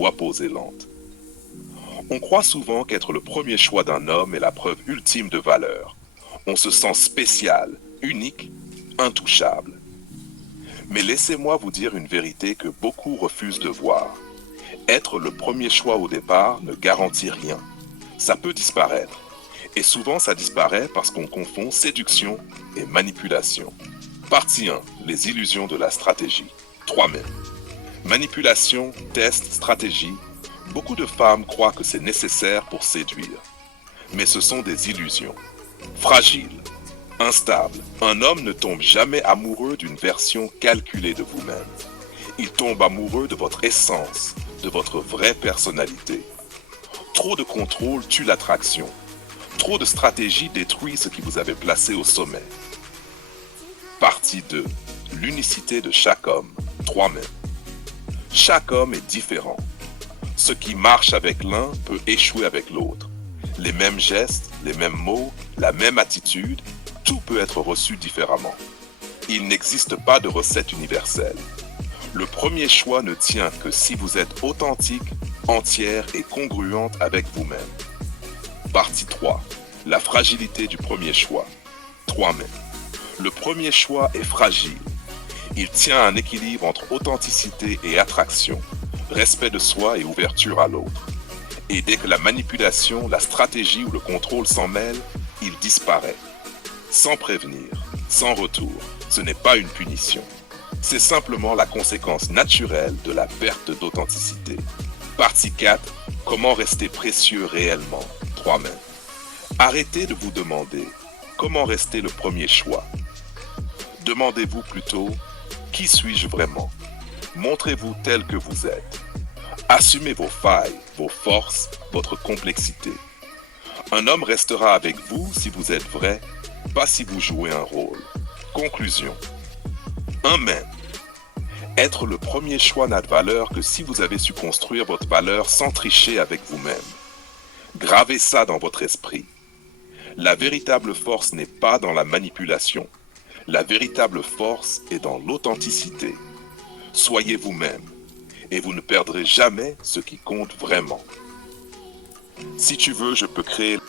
voix posée lente. On croit souvent qu'être le premier choix d'un homme est la preuve ultime de valeur. On se sent spécial, unique, intouchable. Mais laissez-moi vous dire une vérité que beaucoup refusent de voir. Être le premier choix au départ ne garantit rien. Ça peut disparaître. Et souvent ça disparaît parce qu'on confond séduction et manipulation. Partie 1. Les illusions de la stratégie. 3 mai. Manipulation, test, stratégie. Beaucoup de femmes croient que c'est nécessaire pour séduire. Mais ce sont des illusions. Fragile, instable. Un homme ne tombe jamais amoureux d'une version calculée de vous-même. Il tombe amoureux de votre essence, de votre vraie personnalité. Trop de contrôle tue l'attraction. Trop de stratégie détruit ce qui vous avait placé au sommet. Partie 2. L'unicité de chaque homme. 3 mai. Chaque homme est différent. Ce qui marche avec l'un peut échouer avec l'autre. Les mêmes gestes, les mêmes mots, la même attitude, tout peut être reçu différemment. Il n'existe pas de recette universelle. Le premier choix ne tient que si vous êtes authentique, entière et congruente avec vous-même. Partie 3. La fragilité du premier choix. 3 mai. Le premier choix est fragile. Il tient à un équilibre entre authenticité et attraction, respect de soi et ouverture à l'autre. Et dès que la manipulation, la stratégie ou le contrôle s'en mêlent, il disparaît. Sans prévenir, sans retour, ce n'est pas une punition. C'est simplement la conséquence naturelle de la perte d'authenticité. Partie 4. Comment rester précieux réellement. 3 mai. Arrêtez de vous demander comment rester le premier choix. Demandez-vous plutôt qui suis-je vraiment. Montrez-vous tel que vous êtes. Assumez vos failles, vos forces, votre complexité. Un homme restera avec vous si vous êtes vrai, pas si vous jouez un rôle. Conclusion. 1 mai. Être le premier choix n'a de valeur que si vous avez su construire votre valeur sans tricher avec vous-même. Gravez ça dans votre esprit. La véritable force n'est pas dans la manipulation. La véritable force est dans l'authenticité. Soyez vous-même et vous ne perdrez jamais ce qui compte vraiment. Si tu veux, je peux créer